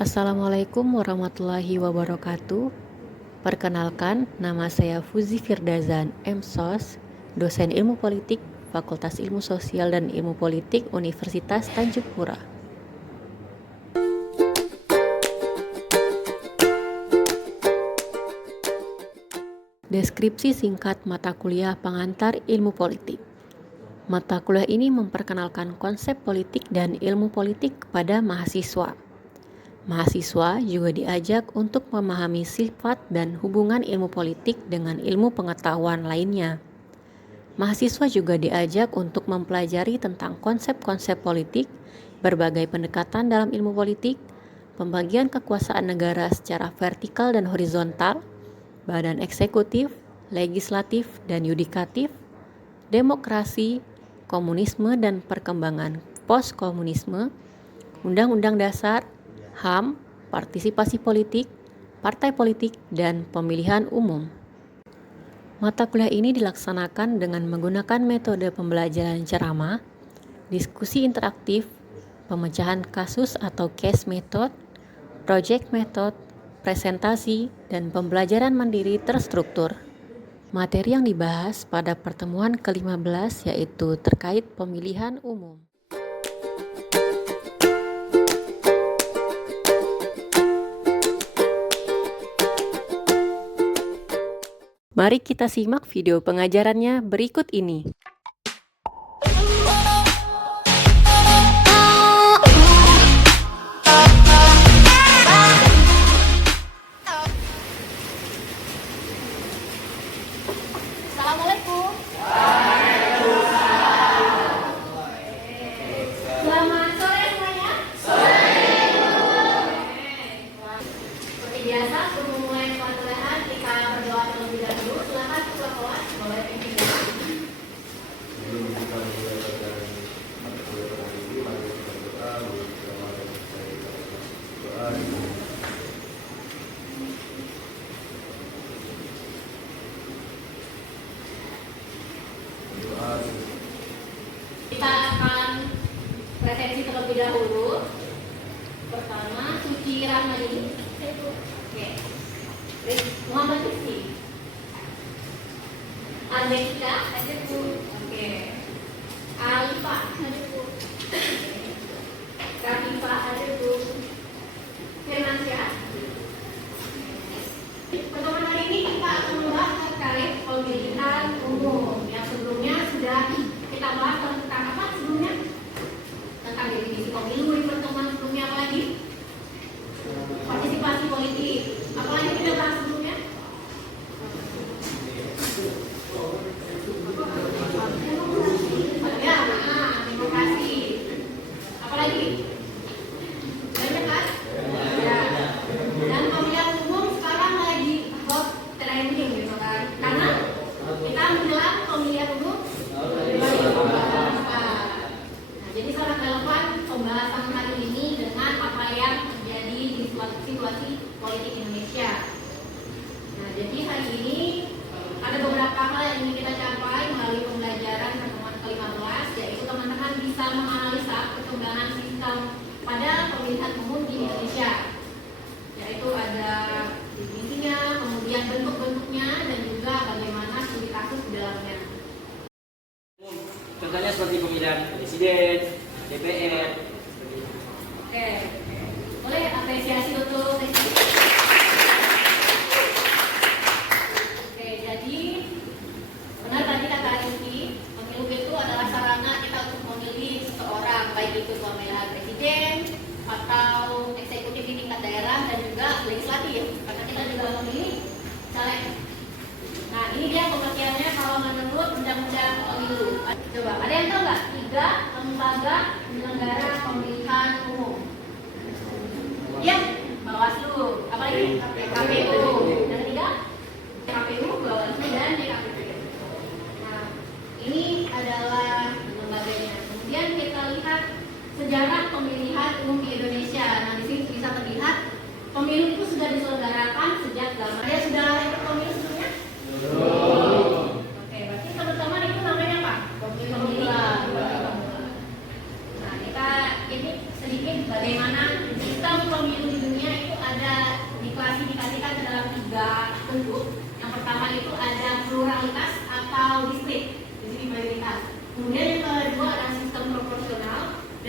Assalamualaikum warahmatullahi wabarakatuh. Perkenalkan, nama saya Fuzi Firdazan, M.Sos, dosen Ilmu Politik, Fakultas Ilmu Sosial dan Ilmu Politik Universitas Tanjung Pura. Deskripsi singkat mata kuliah pengantar ilmu politik. Mata kuliah ini memperkenalkan konsep politik dan ilmu politik kepada mahasiswa. Mahasiswa juga diajak untuk memahami sifat dan hubungan ilmu politik dengan ilmu pengetahuan lainnya. Mahasiswa juga diajak untuk mempelajari tentang konsep-konsep politik, berbagai pendekatan dalam ilmu politik, pembagian kekuasaan negara secara vertikal dan horizontal, badan eksekutif, legislatif, dan yudikatif, demokrasi, komunisme dan perkembangan post-komunisme, undang-undang dasar, HAM, partisipasi politik, partai politik, dan pemilihan umum. Mata kuliah ini dilaksanakan dengan menggunakan metode pembelajaran ceramah, diskusi interaktif, pemecahan kasus atau case method, project method, presentasi, dan pembelajaran mandiri terstruktur. Materi yang dibahas pada pertemuan ke-15 yaitu terkait pemilihan umum. Mari kita simak video pengajarannya berikut ini. Assalamualaikum. Selamat sore semuanya. Seperti biasa, sebelum memulai pelajaran kita berdoa terlebih dahulu. Silakan ketua kelas boleh pimpin doa. Kita akan presensi terlebih dahulu. Pertama, Suci Rahmani. Oke. Muhammad Rizki. Almekita. Oke. Alifa. Rafifa. Firmansyah. Pertemuan hari ini kita akan membahas terkait pemilihan umum. Yang sebelumnya sudah kita bahas tentang apa sebelumnya? Tentang definisi pemilu di pertemuan sebelumnya, apa lagi? Partisipasi politik. Apa lagi kita bahas sebelumnya? Ya, demokrasi. Apa lagi? Banyak kan? Ya. Dan pemilihan umum sekarang lagi hot trending gitu kan? Karena kita menjelang pemilihan umum 2024. Nah, jadi sangat relevan pembahasan hari ini dengan apa yang terjadi di situasi politik Indonesia. Nah, jadi hari ini ada beberapa hal yang ingin kita capai melalui pembelajaran pertemuan ke-15, yaitu teman-teman bisa menganalisa perkembangan sistem pada pemilihan umum di Indonesia, yaitu ada definisinya, kemudian bentuk-bentuknya, dan juga bagaimana studi kasus di dalamnya. Contohnya seperti pemilihan presiden, DPR. Oke, boleh apresiasi untuk Rizky. Oke, jadi benar tadi kata Rizky, pemilu itu adalah sarana kita untuk memilih seseorang, baik itu pemilihan presiden atau eksekutif di tingkat daerah dan juga legislatif, karena kita juga memilih caleg. Nah, ini dia pengertiannya kalau menurut undang-undang pemilu. Coba, ada yang tahu nggak? 3 lembaga penyelenggara pemilihan umum. Ya, Bawaslu. Apa lagi? KPU. Dan ketiga, KPU, Bawaslu, dan DKPP. Nah, ini adalah lembaganya. Kemudian kita lihat sejarah pemilihan umum di Indonesia. Nah, di sini bisa terlihat pemilu itu sudah diselenggarakan sejak zaman. Ada sudah ikut pemilu sebelumnya? Oke, berarti teman-teman itu namanya apa? Pemilihan. Nah, kita ini sedikit bagaimana sistem pemilu di dunia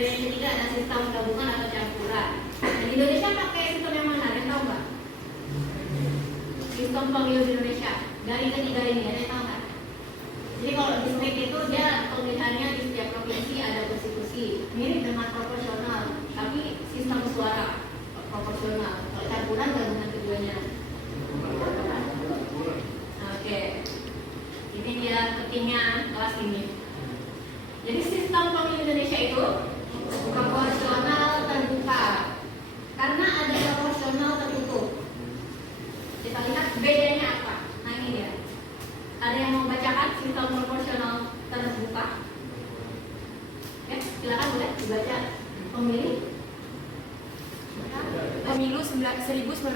Dan yang ketiga ada sistem gabungan atau campuran. Nah, di Indonesia pakai sistem yang mana? Ada yang tahu nggak? Sistem pemilu di Indonesia dari ketiga ini ada yang tahu nggak? Jadi kalau distrik itu dia pemilihannya di setiap provinsi ada konstitusi, mirip dengan proporsional, tapi sistem suara proporsional. Kalau campuran gabungan keduanya. Oke, ini dia pentingnya kelas ini. Jadi sistem pemilu Indonesia itu proporsional terbuka, karena ada proporsional tertutup. Kita lihat bedanya apa. Nah ini dia. Ada yang mau bacakan sistem proporsional terbuka? Oke, silakan boleh dibaca. Pemilih Pemilu 1955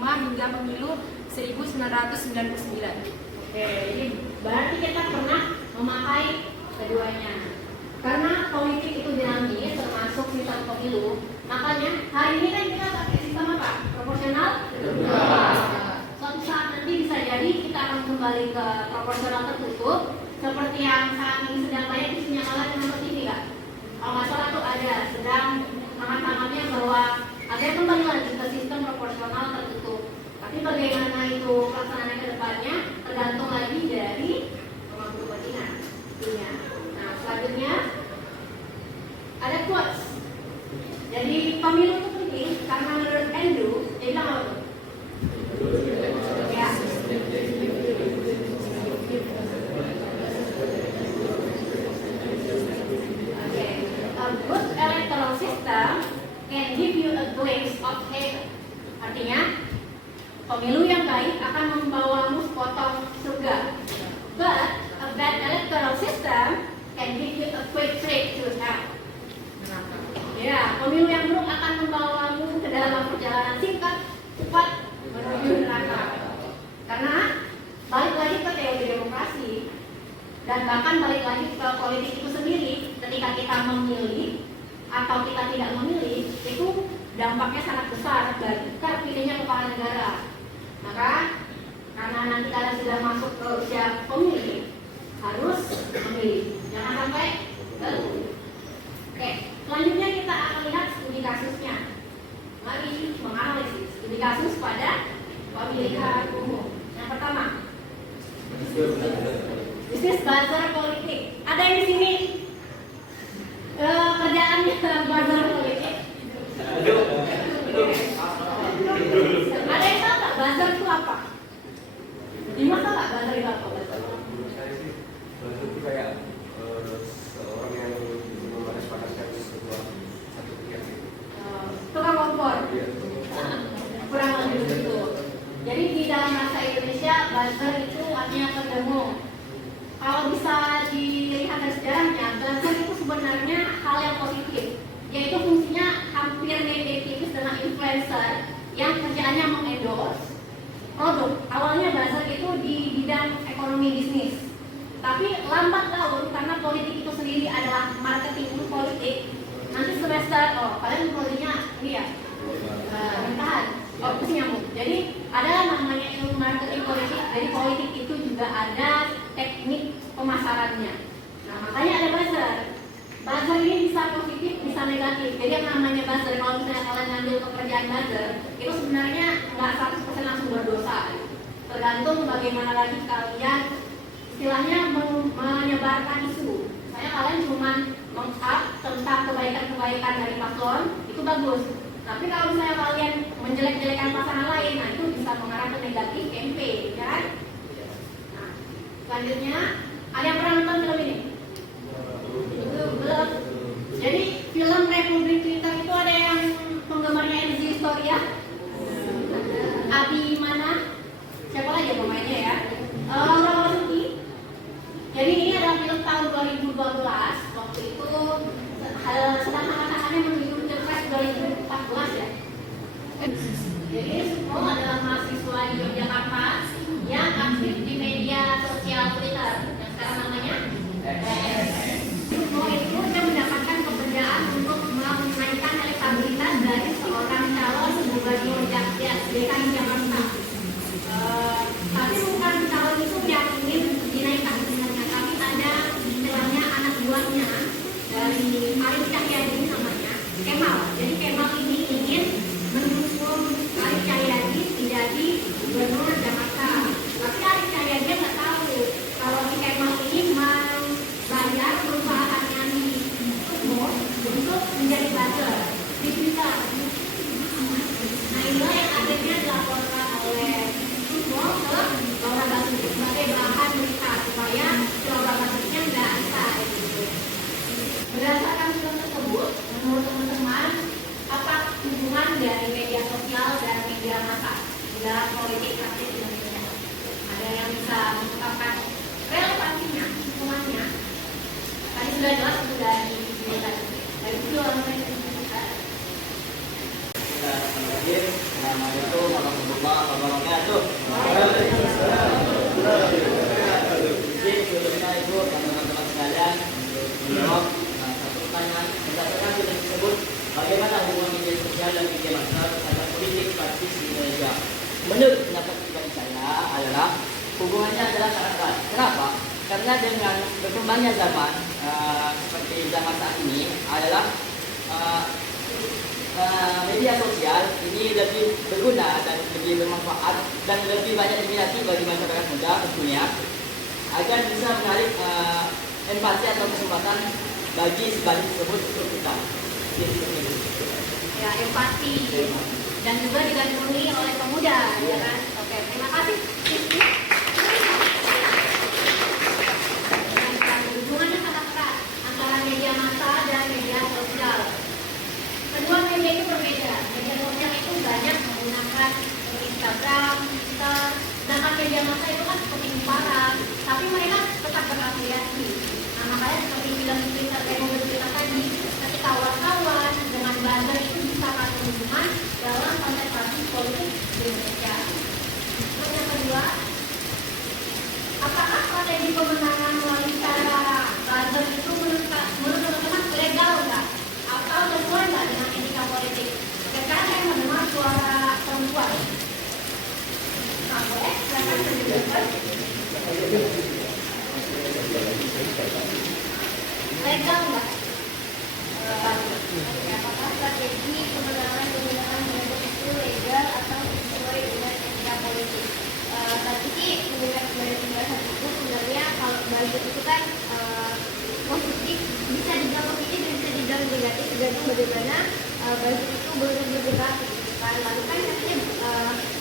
hingga pemilu 1999. Oke, jadi berarti kita pernah memakai keduanya. Karena politik itu dinamis, termasuk sistem pemilu, makanya hari ini kan kita pakai sistem apa? Proporsional? Suatu saat nanti bisa jadi kita akan kembali ke proporsional tertutup, seperti yang saat ini sedang banyak isunya kalah dengan TV kan? Kalau nggak salah tuh ada sedang hangat-hangatnya bahwa ada yang kembali lagi ke sistem proporsional tertutup. Tapi bagaimana itu pelaksanaannya ke depannya tergantung lagi dari pemangku kepentingan. Nah, selanjutnya ada quotes. Jadi pemilu itu penting karena menurut Andrew, dia bilang apa tuh? Ya. Oke. A good electoral system can give you a glimpse of heaven. Artinya, pemilu yang baik akan membawamu sepotong surga. But a bad electoral system can give you a quick trip to hell. Ya, pemilu yang buruk akan membawamu ke dalam perjalanan singkat, cepat menuju neraka. Karena balik lagi ke teori demokrasi dan bahkan balik lagi ke politik itu sendiri. Ketika kita memilih atau kita tidak memilih, itu dampaknya sangat besar bagi terpilihnya kepala negara. Maka karena nanti kalian sudah masuk ke usia pemilih, harus memilih. Jangan sampai Oke, selanjutnya kita akan lihat studi kasusnya. Mari menganalisis studi kasus pada pemilihan umum. Yang pertama, bisnis buzzer politik. Ada yang di sini kerjaannya buzzer politik? Ada yang tahu nggak buzzer itu apa? Dimas tahu nggak buzzer itu apa? Buzzer itu kayak seorang yang memanfaatkan satu pihak itu. Tukang kompor. Iya. Kurang lebih begitu. Jadi di dalam bahasa Indonesia buzzer itu artinya pendengung. Kalau bisa dilihat dari sejarahnya, buzzer itu sebenarnya hal yang positif, yaitu fungsinya hampir mirip tipis dengan influencer yang kerjaannya mengendorse produk. Awalnya buzzer itu di bidang ekonomi bisnis, tapi lambat laun karena politik itu sendiri adalah marketing politik. Nanti semester, kalian prodinya ini ya, pemerintahan, pusing nyambung. Jadi ada namanya ilmu marketing politik. Jadi politik itu juga ada teknik pemasarannya. Nah, makanya ada buzzer. Buzzer ini bisa positif, bisa negatif. Jadi yang namanya buzzer, kalau misalnya kalian ngambil pekerjaan buzzer, itu sebenarnya nggak 100% langsung berdosa. Tergantung bagaimana lagi kalian istilahnya menyebarkan isu. Misalnya kalian cuma meng-up tentang kebaikan-kebaikan dari paslon, itu bagus. Tapi kalau misalnya kalian menjelek-jelekan pasangan lain, nah itu bisa mengarah ke negatif campaign, ya kan? Nah, selanjutnya, ada yang pernah nonton film ini? Belum. Jadi film Republik Twitter itu ada yang penggemarnya Energy Historia, Abi mana? Siapa lagi ya pemainnya ya? Laura Basuki. Jadi ini adalah film tahun 2012. Waktu itu sedang hangat-hangatnya menuju Pilpres 2014 ya. Jadi semua adalah mahasiswa di Yogyakarta yang aktif di media sosial Twitter yang sekarang namanya Sumo itu dia mendapatkan pekerjaan untuk menaikkan elektabilitas dari seorang calon gubernur DKI Jakarta. Tapi bukan calon itu yang ingin dinaikkan sebenarnya, tapi ada istilahnya anak buahnya dari Arif Cahya Berdasarkan film tersebut, menurut teman-teman, apa hubungan dari media sosial dan media massa dalam politik praktis Indonesia? Ada yang bisa mengungkapkan relevansinya, hubungannya? Tadi sudah jelas sudah disebutkan. Dari itu orang lain disebutkan. Terakhir, namanya itu malam berbuka, malamnya tuh. Jadi sebelumnya itu teman-teman sekalian untuk menjawab satu pertanyaan. Berdasarkan sudah disebut bagaimana hubungan media sosial dan media massa terhadap politik praktis di Indonesia. Menurut pendapat pribadi saya adalah hubungannya adalah sangat erat. Kenapa? Karena dengan berkembangnya zaman seperti zaman saat ini adalah media sosial ini lebih berguna dan lebih bermanfaat dan lebih banyak diminati bagi masyarakat muda tentunya agar bisa menarik empati atau kesempatan bagi sebalik tersebut untuk kita. Ya, empati dan juga digandrungi oleh pemuda, ya kan? Oke, terima kasih. Hubungannya sangat erat antara media massa dan media sosial. Kedua media itu berbeda. Media sosial itu banyak menggunakan Instagram, Twitter, sedangkan media massa itu kan seperti Instagram, tapi mereka tetap berafiliasi. Nah, makanya seperti film Twitter cerita tadi, ketika wartawan dengan buzzer itu bisa kasih hubungan dalam kontestasi politik di Indonesia. Terus yang kedua, apakah strategi pemenangan melalui cara buzzer itu menurut teman-teman legal nggak? Atau sesuai nggak dengan etika politik? Ketika saya mendengar suara perempuan, nah boleh silakan menjelaskan. Legal nggak? Apakah strategi pemenangan menggunakan buzzer itu legal atau sesuai dengan etika politik? Tadi sih mendengar dari penjelasan itu sebenarnya kalau buzzer itu kan positif, bisa dibilang positif dan bisa dibilang negatif tergantung bagaimana buzzer itu bergerak gitu kan. Lalu kan katanya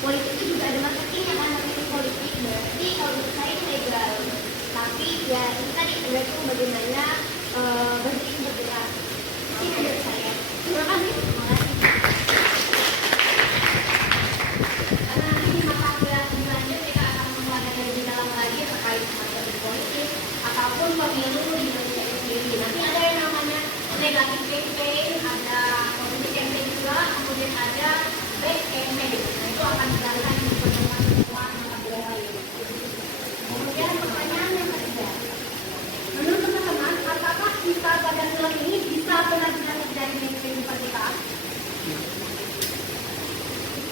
politik itu juga ada marketingnya kan, marketing politik, berarti kalau menurut saya itu legal. Tapi ya itu tadi tergantung bagaimana buzzer itu bergerak. Ini menurut saya. Terima kasih. Karena nanti di mata kuliah selanjutnya kita akan mempelajari lebih dalam lagi terkait marketing politik ataupun pemilu di Indonesia itu sendiri. Nanti ada yang namanya negatif campaign, ada positif campaign juga, kemudian ada bad campaign. Nah, itu akan dilakukan di pertemuan mata kuliah lain. Kemudian pertanyaan yang ketiga, menurut teman-teman, apakah kita pada film ini bisa benar-benar menjadi mainstream seperti kita?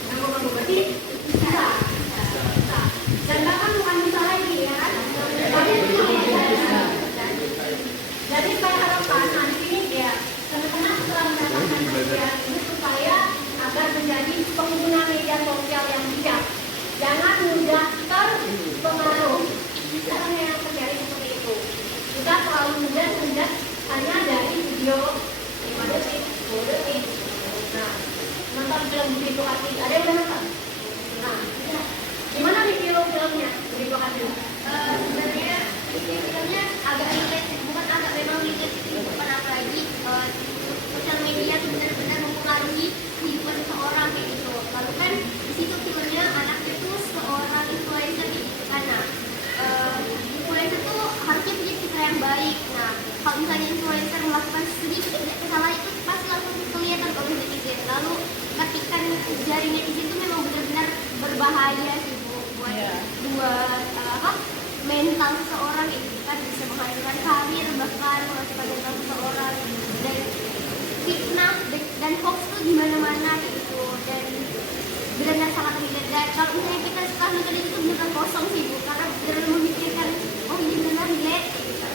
Nah, berarti bisa. Dan bahkan bukan bisa lagi ya kan? Jadi saya harapkan nanti ya teman-teman setelah mendapatkan kajian ini supaya agar menjadi pengguna media sosial yang bijak. Jangan mudah terpengaruh. Sekarang yang terjadi seperti itu. Kita terlalu mudah melihat hanya dari video 5 detik, 10 detik. Nah, nonton film Beribu Hati, ada yang nonton? Nah, gimana review filmnya Beribu Hati? Sebenarnya filmnya agak relate, bukan agak, memang relate sih, bukan apa lagi. Sosial media itu benar-benar mempengaruhi kehidupan seseorang kayak gitu. Lalu kan di situ filmnya anaknya tuh seorang influencer gitu kan. Nah, influencer tuh harusnya punya citra yang baik. Nah, kalau misalnya influencer melakukan sedikit kesalahan itu pasti langsung kelihatan oleh netizen. Lalu ketikan jaring netizen itu memang benar-benar berbahaya sih buat mental seseorang itu kan, bisa menghancurkan karir, bahkan menghancurkan mental seseorang. Dan fitnah dan hoax itu di mana-mana gitu, dan benar-benar sangat relate. Dan kalau misalnya kita setelah nonton itu benar-benar kosong sih Bu, karena benar-benar memikirkan oh ini benar relate gitu.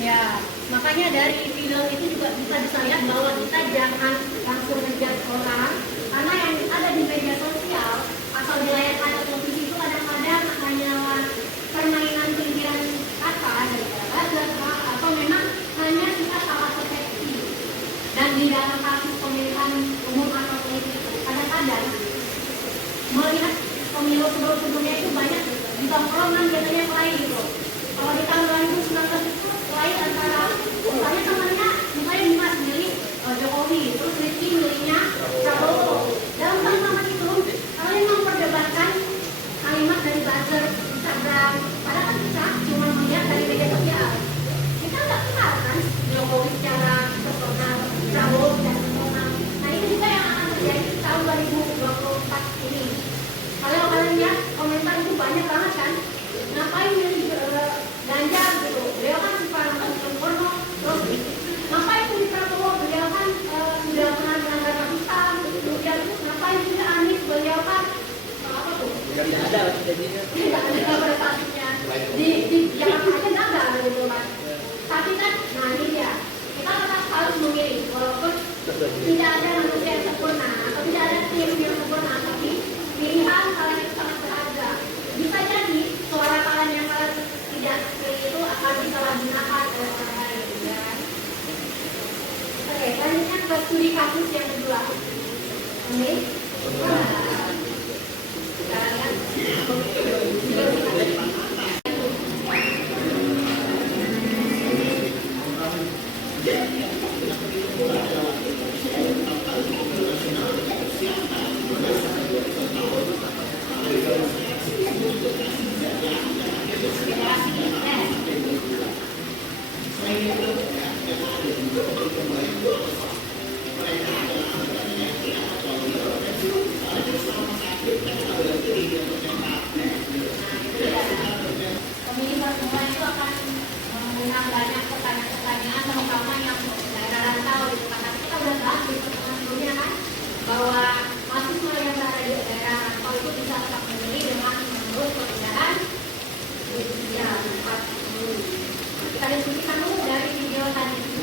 Ya, makanya dari film itu juga bisa lihat bahwa kita jangan langsung ngejudge orang, karena yang ada di media sosial atau di layar kaca televisi itu kadang-kadang hanyalah permainan sindiran kata dari buzzer atau memang hanya kita salah persepsi. Dan di dalam kasus pemilihan umum atau politik kadang-kadang melihat pemilu sebelum-sebelumnya itu banyak di tongkrongan biasanya mulai gitu. Kalau di tahun 2019 itu mulai antara misalnya temannya tidak ada manusia yang sempurna atau tidak ada tim yang sempurna, tapi pilihan kalian itu sangat berharga. Bisa jadi suara kalian yang kalian tidak pilih itu akan disalahgunakan oleh orang lain, ya. Oke, selanjutnya ke studi kasus yang kedua. Oke. Kita lihat. Pemilih semua itu akan mengundang banyak pertanyaan-pertanyaan terutama yang daerah rantau gitu. Karena kita udah bahas di pertemuan sebelumnya kan bahwa mahasiswa yang berada di daerah rantau itu bisa tetap memilih dengan menurut perbedaan usia tempat dulu. Kita diskusikan dulu dari video tadi itu.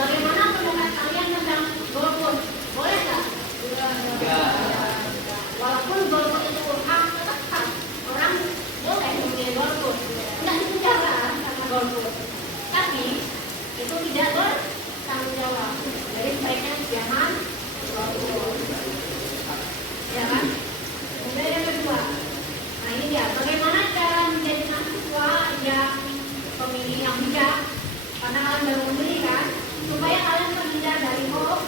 Bagaimana pendapat kalian tentang golput? Boleh nggak? Walaupun golput itu hak tetap orang boleh memilih golput, tidak dipenjara karena golput, tapi itu tidak bertanggung jawab. Jadi sebaiknya jangan golput, ya kan? Kemudian yang kedua, nah ini dia, bagaimana cara menjadi mahasiswa yang pemilih yang bijak? Karena kalian baru memilih kan, supaya kalian terhindar dari hoax,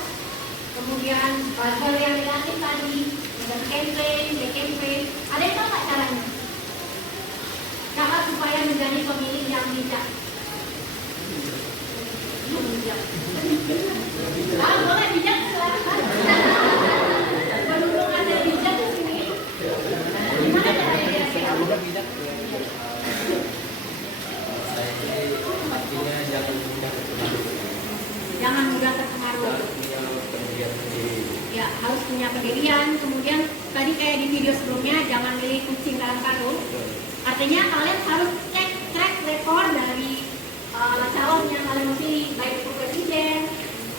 kemudian buzzer yang negatif tadi, dan campaign, ada yang tahu nggak caranya? Cara supaya menjadi pemilih yang bijak. Boleh bijak silahkan. Berhubung ada bijak di sini. Gimana caranya kira-kira? Jangan mudah terpengaruh. Ya, harus punya pendirian. Kemudian tadi kayak di video sebelumnya, jangan milih kucing dalam karung. Artinya kalian harus cek rekor dari calon yang kalian pilih, baik itu presiden,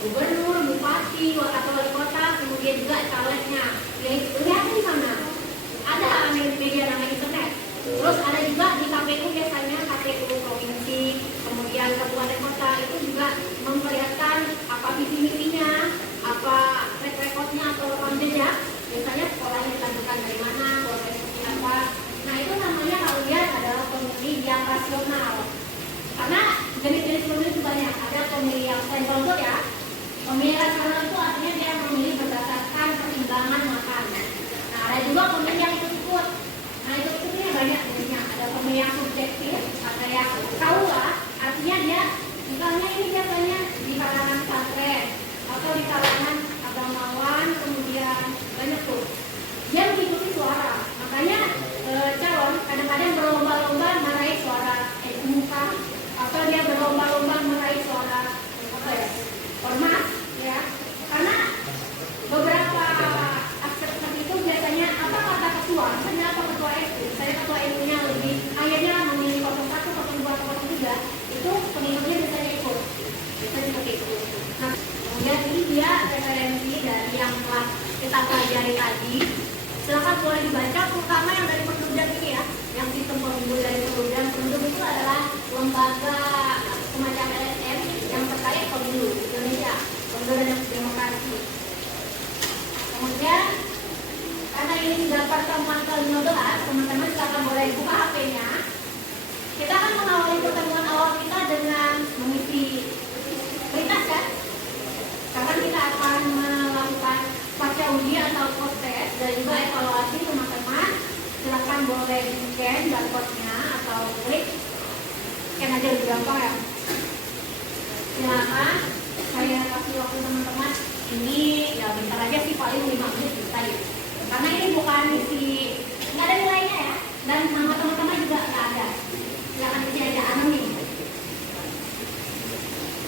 gubernur, bupati, atau wali kota, kemudian juga calegnya. Lihat di sana, ada media namanya internet. Terus ada juga di KPU, biasanya KPU provinsi, kemudian kabupaten kota itu juga memperlihatkan apa visi misinya, apa track recordnya atau rekam jejak. Biasanya sekolahnya dilanjutkan dari mana, boleh seperti apa. Nah itu namanya kalian adalah pemilih yang rasional. Karena jenis-jenis pemilih itu banyak. Ada pemilih yang sentrol ya. Pemilih rasional itu artinya dia memilih berdasarkan pertimbangan makan. Nah ada juga pemilih yang ikut-ikut. Nah ikut-ikutnya banyak jenisnya. Ada pemilih yang subjektif, ada yang kaula. Artinya dia misalnya ini biasanya di kalangan pesantren atau di kalangan agamawan, kemudian banyak tuh. Dia mengikuti suara. Makanya calon kadang-kadang berlomba-lomba meraih suara muka, atau dia berlomba-lomba meraih suara ormas, ya. Karena beberapa aspek seperti itu biasanya apa kata ketua, misalnya apa ketua SD, saya ketua SD-nya lebih akhirnya memilih 01, 02, 03, itu pengikutnya biasanya ikut, biasanya seperti itu. Nah, kemudian ini dia referensi dari yang telah kita pelajari tadi. Silakan boleh dibaca, terutama yang dari Perludem ini ya, yang sistem pemilu dari Perludem. Perludem itu adalah lembaga semacam LSM yang terkait pemilu Indonesia, pemilu dan demokrasi. Kemudian karena ini sudah pertemuan ke-15, teman-teman silakan boleh buka HP-nya. Kita akan mengawali pertemuan awal kita dengan mengisi berita kan? Karena kita akan melakukan pasca uji atau post test dan juga evaluasi teman-teman. Silakan boleh scan barcode-nya atau klik scan aja lebih gampang ya. Silakan saya kasih waktu teman-teman ini ya bentar aja sih, paling 5 menit bisa ya. Karena ini bukan isi, nggak ada nilainya ya, dan nama teman-teman juga nggak ada. Silakan isi aja anonim.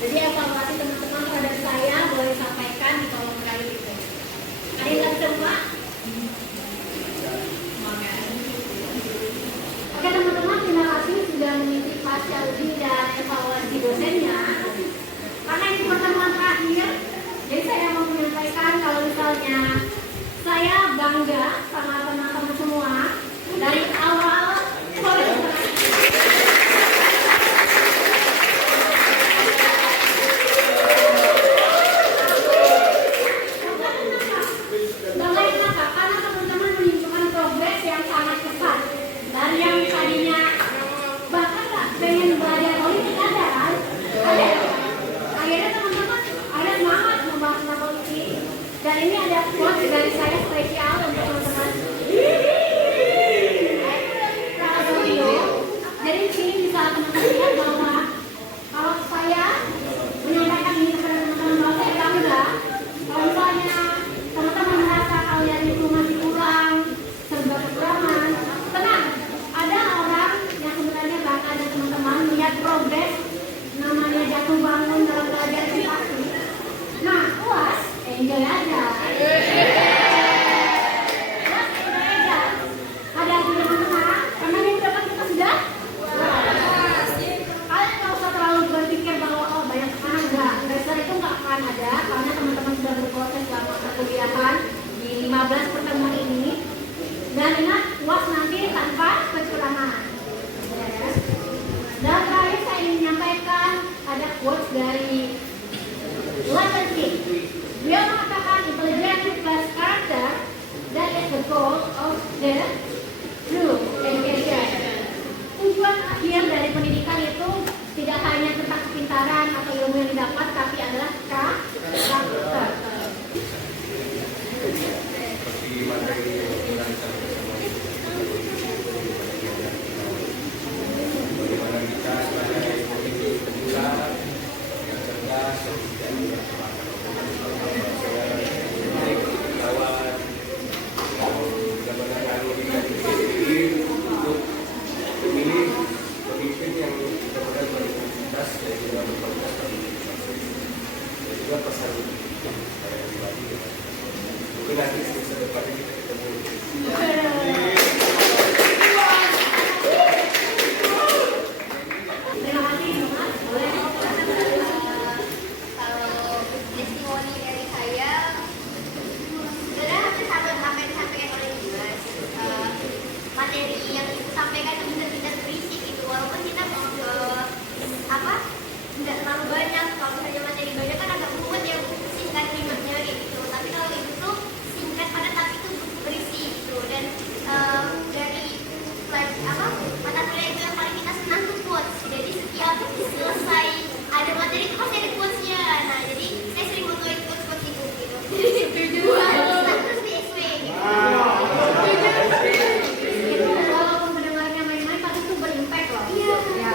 Jadi evaluasi teman-teman terhadap saya boleh sampaikan di kolom kali itu. Ada yang nggak bisa buka? Oke teman-teman, terima kasih sudah mengisi pasca uji dan evaluasi dosennya. Karena ini pertemuan terakhir quotes dari London King. Dia mengatakan intelligence plus character, that is the goal of the true education. Tujuan akhir dari pendidikan itu tidak hanya tentang kepintaran atau ilmu yang didapat, tapi adalah karakter. Seperti materi yang kita bersama bagaimana kita sebagai pemimpin pemula yang cerdas, yang tidak memanfaatkan kawan, bagaimana kita diri untuk memilih pemimpin yang benar-benar berintegritas dan juga berkualitas dan juga pesan saya pribadi. Mungkin nanti semester depannya kita ketemu. Terima kasih, Mas. Boleh. Kalau testimoni dari saya, sebenarnya hampir sama apa yang disampaikan oleh Dimas. Materi yang disampaikan itu benar-benar berisik gitu, walaupun kita tidak terlalu banyak. Kalau misalnya materi banyak kan agak mumet ya, singkat kalimatnya gitu. Tapi kalau itu tuh singkat padat tapi itu berisi gitu. Dan dari mata kuliah itu yang paling kita senang tuh quotes. Jadi setiap selesai ada materi itu pasti ada quotesnya. Nah jadi saya sering motoin quotes itu gitu. Setuju. Terus di SW gitu. Itu walaupun mendengarnya main-main, tapi itu berimpact loh. Iya. Ya.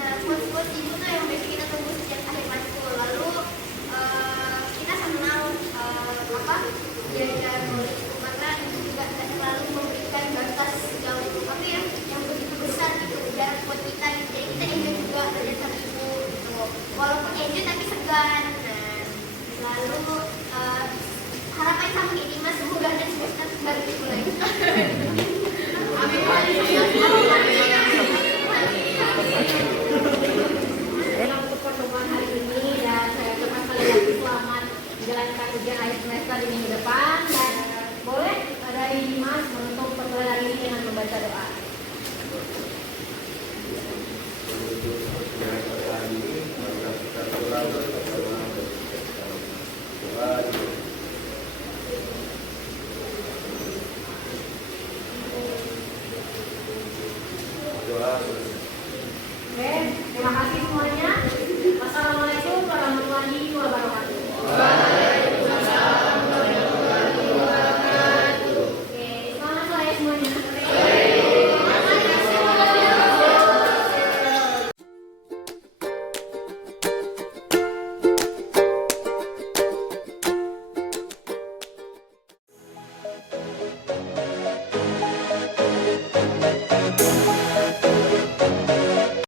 Nah, quotes-quotes itu tuh yang biasa kita tunggu setiap akhir matkul. Lalu kita senang belajar oleh itu karena itu juga tidak terlalu memberikan batas jauh tapi yang begitu besar gitu jarak buat kita gitu. Jadi kita enjoy juga belajar sama ibu gitu. Walaupun enjoy tapi segan. Nah, lalu harapan sama kayak Dimas semoga ada semester baru dimulai. Amin.